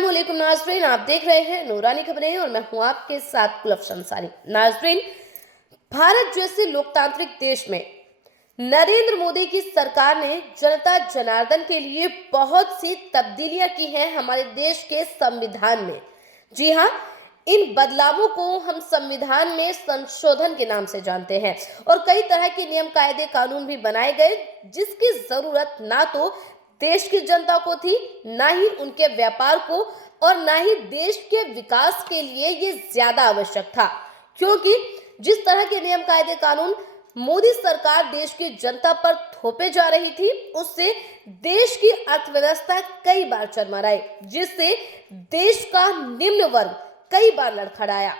अस्सलाम वालेकुम नाज़रीन, आप देख रहे हैं नूरानी खबरें और मैं हूं आपके साथ कुलफशन अंसारी। नाज़रीन, भारत जैसे लोकतांत्रिक देश में नरेंद्र मोदी की सरकार ने जनता जनार्दन के लिए बहुत सी तब्दीलियां की हैं हमारे देश के संविधान में। जी हाँ, इन बदलावों को हम संविधान में संशोधन के नाम से जानते हैं और कई तरह के नियम कायदे कानून भी बनाए गए जिसकी जरूरत ना तो देश की जनता को थी, ना ही उनके व्यापार को और ना ही देश के विकास के लिए ये ज्यादा आवश्यक था, क्योंकि जिस तरह के नियम कायदे कानून मोदी सरकार देश की जनता पर थोपे जा रही थी उससे देश की अर्थव्यवस्था कई बार चरमराई, जिससे देश का निम्न वर्ग कई बार लड़खड़ाया।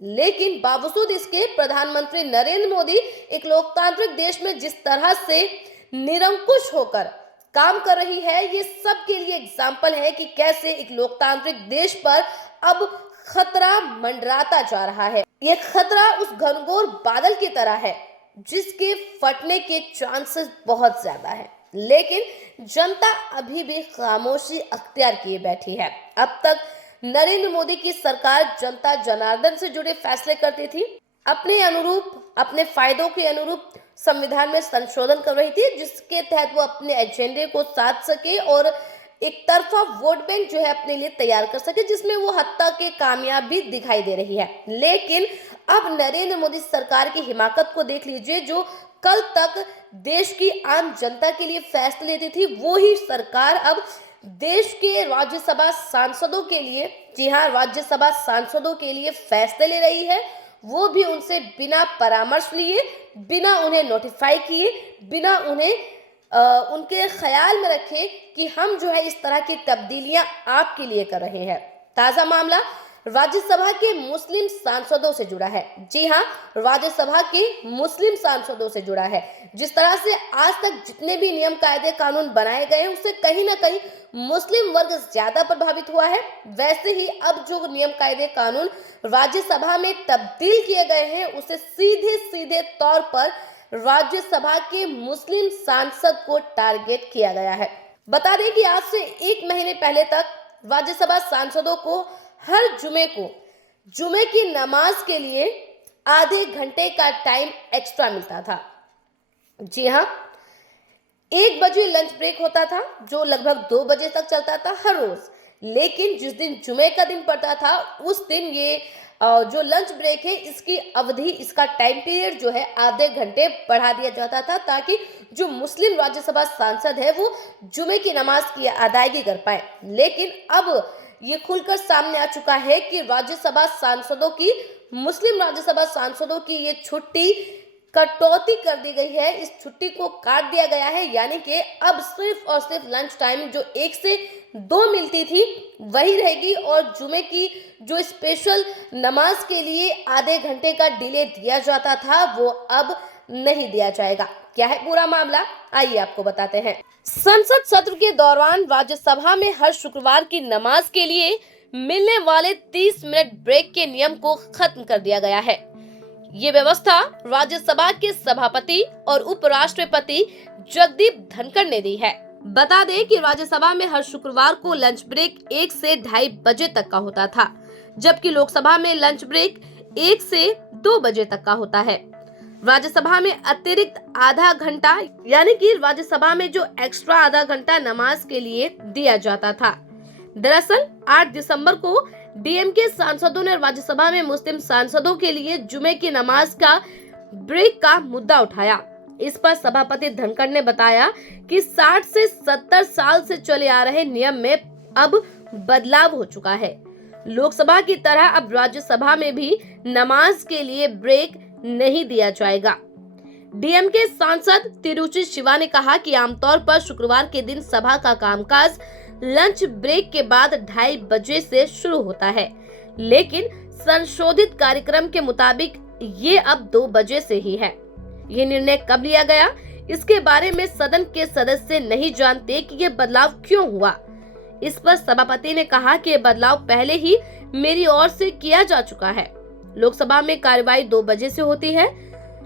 लेकिन बावजूद इसके प्रधानमंत्री नरेंद्र मोदी एक लोकतांत्रिक देश में जिस तरह से निरंकुश होकर काम कर रही है, ये सबके लिए एग्जाम्पल है कि कैसे एक लोकतांत्रिक देश पर अब खतरा मंडराता जा रहा है। ये खतरा उस घनघोर बादल की तरह है जिसके फटने के चांसेस बहुत ज्यादा है, लेकिन जनता अभी भी खामोशी अख्तियार किए बैठी है। अब तक नरेंद्र मोदी की सरकार जनता जनार्दन से जुड़े फैसले करती थी, अपने अनुरूप, अपने फायदों के अनुरूप संविधान में संशोधन कर रही थी, जिसके तहत वो अपने एजेंडे को साध सके और एक तरफा वोट बैंक जो है अपने लिए तैयार कर सके, जिसमें वो हद तक के कामयाब भी दिखाई दे रही है। लेकिन अब नरेंद्र मोदी सरकार की हिमाकत को देख लीजिए, जो कल तक देश की आम जनता के लिए फैसले लेती थी, वो ही सरकार अब देश के राज्यसभा सांसदों के लिए, जी हाँ, राज्यसभा सांसदों के लिए फैसले ले रही है, वो भी उनसे बिना परामर्श लिए, बिना उन्हें नोटिफाई किए, बिना उन्हें उनके ख्याल में रखे कि हम जो है इस तरह की तब्दीलियां आपके लिए कर रहे हैं। ताजा मामला राज्यसभा के मुस्लिम सांसदों से जुड़ा है। जी हाँ, राज्यसभा के मुस्लिम सांसदों से जुड़ा है। जिस तरह से आज तक जितने भी नियम कायदे कानून बनाए गए हैं उससे कहीं ना कहीं मुस्लिम वर्ग ज्यादा प्रभावित हुआ है, वैसे ही अब जो नियम कायदे कानून राज्यसभा में तब्दील किए गए हैं उसे सीधे सीधे तौर पर राज्यसभा के मुस्लिम सांसद को टारगेट किया गया है। बता दें कि आज से 1 महीने पहले तक राज्यसभा सांसदों को हर जुमे की नमाज के लिए आधे घंटे का टाइम एक्स्ट्रा मिलता था। जी हाँ, 1 बजे लंच ब्रेक होता था जो लगभग 2 बजे तक चलता था हर रोज। लेकिन जिस दिन जुमे का दिन पड़ता था उस दिन ये जो लंच ब्रेक है इसकी अवधि, इसका टाइम पीरियड जो है आधे घंटे बढ़ा दिया जाता था, ताकि जो मुस्लिम राज्यसभा सांसद है वो जुमे की नमाज की अदायगी कर पाए। लेकिन अब ये खुलकर सामने आ चुका है कि मुस्लिम राज्यसभा सांसदों की ये छुट्टी कटौती कर दी गई है, इस छुट्टी को काट दिया गया है, यानी कि अब सिर्फ और सिर्फ लंच टाइम जो 1 से 2 मिलती थी वही रहेगी और जुमे की जो स्पेशल नमाज के लिए आधे घंटे का डिले दिया जाता था वो अब नहीं दिया जाएगा। क्या है पूरा मामला, आइए आपको बताते हैं। संसद सत्र के दौरान राज्यसभा में हर शुक्रवार की नमाज के लिए मिलने वाले 30 मिनट ब्रेक के नियम को खत्म कर दिया गया है। ये व्यवस्था राज्यसभा के सभापति और उपराष्ट्रपति जगदीप धनखड़ ने दी है। बता दें कि राज्यसभा में हर शुक्रवार को लंच ब्रेक 1 से 2:30 बजे तक का होता था, जबकि लोकसभा में लंच ब्रेक 1 से 2 बजे तक का होता है। राज्यसभा में अतिरिक्त आधा घंटा, यानी कि राज्यसभा में जो एक्स्ट्रा आधा घंटा नमाज के लिए दिया जाता था। दरअसल 8 दिसंबर को डीएमके सांसदों ने राज्यसभा में मुस्लिम सांसदों के लिए जुमे की नमाज का ब्रेक का मुद्दा उठाया। इस पर सभापति धनखड़ ने बताया कि 60 से 70 साल से चले आ रहे नियम में अब बदलाव हो चुका है। लोकसभा की तरह अब राज्यसभा में भी नमाज के लिए ब्रेक नहीं दिया जाएगा। डीएमके सांसद तिरुचि शिवा ने कहा कि आमतौर पर शुक्रवार के दिन सभा का कामकाज लंच ब्रेक के बाद 2:30 बजे से शुरू होता है, लेकिन संशोधित कार्यक्रम के मुताबिक ये अब 2 बजे से ही है। ये निर्णय कब लिया गया, इसके बारे में सदन के सदस्य नहीं जानते कि ये बदलाव क्यों हुआ। इस पर सभापति ने कहा कि ये बदलाव पहले ही मेरी ओर से किया जा चुका है। लोकसभा में कार्यवाही 2 बजे से होती है।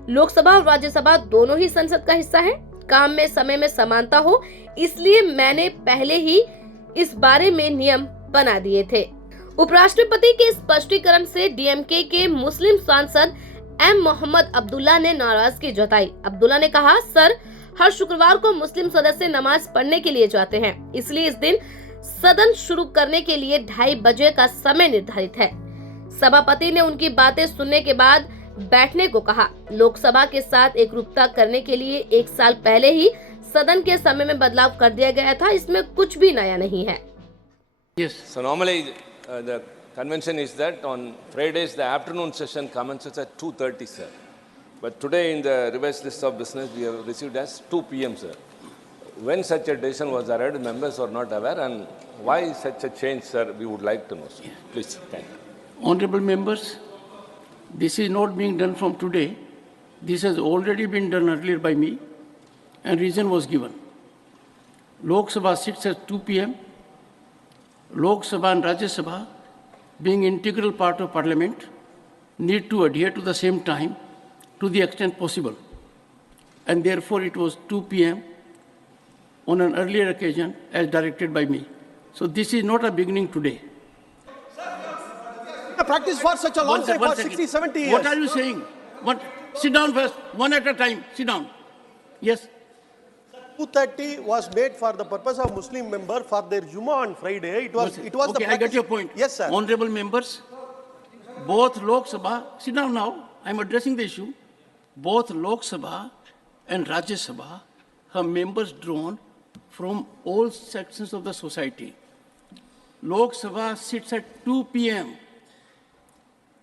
लोकसभा और राज्यसभा दोनों ही संसद का हिस्सा है। काम में समय में समानता हो, इसलिए मैंने पहले ही इस बारे में नियम बना दिए थे। उपराष्ट्रपति के स्पष्टीकरण से डीएमके के मुस्लिम सांसद एम मोहम्मद अब्दुल्ला ने नाराजगी जताई। अब्दुल्ला ने कहा, सर, हर शुक्रवार को मुस्लिम सदस्य नमाज पढ़ने के लिए जाते हैं, इसलिए इस दिन सदन शुरू करने के लिए 2:30 बजे का समय निर्धारित है। सभापति ने उनकी बातें सुनने के बाद बैठने को कहा। लोकसभा के साथ एकरूपता करने के लिए 1 साल पहले ही सदन के समय में बदलाव कर दिया गया था, इसमें कुछ भी नया नहीं है। Yes. So normally the convention is that on Fridays the afternoon session commences at 2:30, sir. But today in the revised list of business we have received as 2 p.m., sir. When such a decision was arrived, members were not aware, and why such a change, sir? We would like to know, sir. Please, thank you. Honorable members, this is not being done from today. This has already been done earlier by me, and reason was given. Lok Sabha sits at 2 p.m. Lok Sabha and Rajya Sabha, being integral part of Parliament, need to adhere to the same time to the extent possible. And therefore it was 2 p.m. on an earlier occasion as directed by me. So this is not a beginning today. Practice for such a long One time, sec- for one second. 60, 70 years. What are you saying? Sit down first, one at a time, sit down. Yes. 2:30 was made for the purpose of Muslim member for their Jummah on Friday. It was okay, the I practice. got your point. Yes, sir. Honorable members, both Lok Sabha, sit down now, I'm addressing the issue. Both Lok Sabha and Rajya Sabha have members drawn from all sections of the society. Lok Sabha sits at 2 p.m.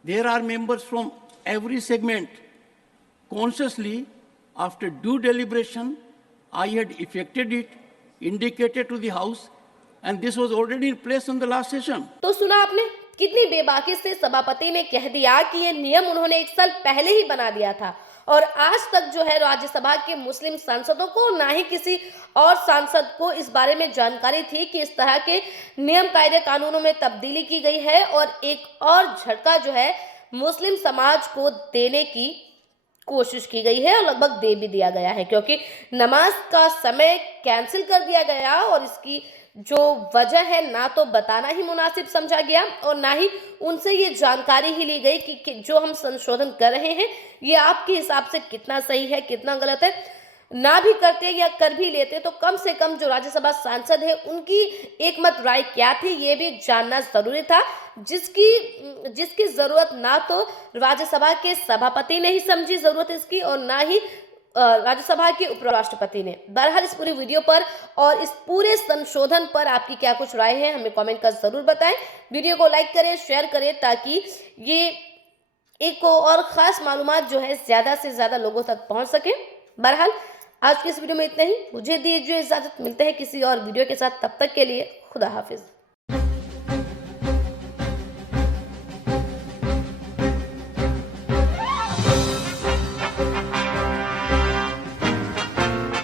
There are members from every segment. Consciously, after due deliberation, I had effected it, indicated to the House, and this was already in place on the last session. तो सुना आपने, कितनी बेबाकी से सभापति ने कह दिया कि ये नियम उन्होंने 1 साल पहले ही बना दिया था, और आज तक जो है राज्यसभा के मुस्लिम सांसदों को ना ही किसी और सांसद को इस बारे में जानकारी थी कि इस तरह के नियम कायदे कानूनों में तब्दीली की गई है, और एक और झटका जो है मुस्लिम समाज को देने की कोशिश की गई है और लगभग दे भी दिया गया है, क्योंकि नमाज का समय कैंसिल कर दिया गया और इसकी जो वजह है ना तो बताना ही मुनासिब समझा गया और ना ही उनसे ये जानकारी ही ली गई कि जो हम संशोधन कर रहे हैं ये आपके हिसाब से कितना सही है, कितना गलत है। ना भी करते या कर भी लेते तो कम से कम जो राज्यसभा सांसद है उनकी एकमत राय क्या थी ये भी जानना जरूरी था, जिसकी जरूरत ना तो राज्यसभा के सभापति ने ही समझी जरूरत इसकी और ना ही राज्यसभा के उपराष्ट्रपति ने। बहरहाल इस पूरी वीडियो पर और इस पूरे संशोधन पर आपकी क्या कुछ राय है हमें कमेंट कर जरूर बताएं। वीडियो को लाइक करें, शेयर करें ताकि ये एक और खास मालूमात जो है ज्यादा से ज्यादा लोगों तक पहुंच सके। बहरहाल आज की इस वीडियो में इतना ही, मुझे दीजिए इजाजत, मिलते हैं किसी और वीडियो के साथ, तब तक के लिए खुदा हाफिज।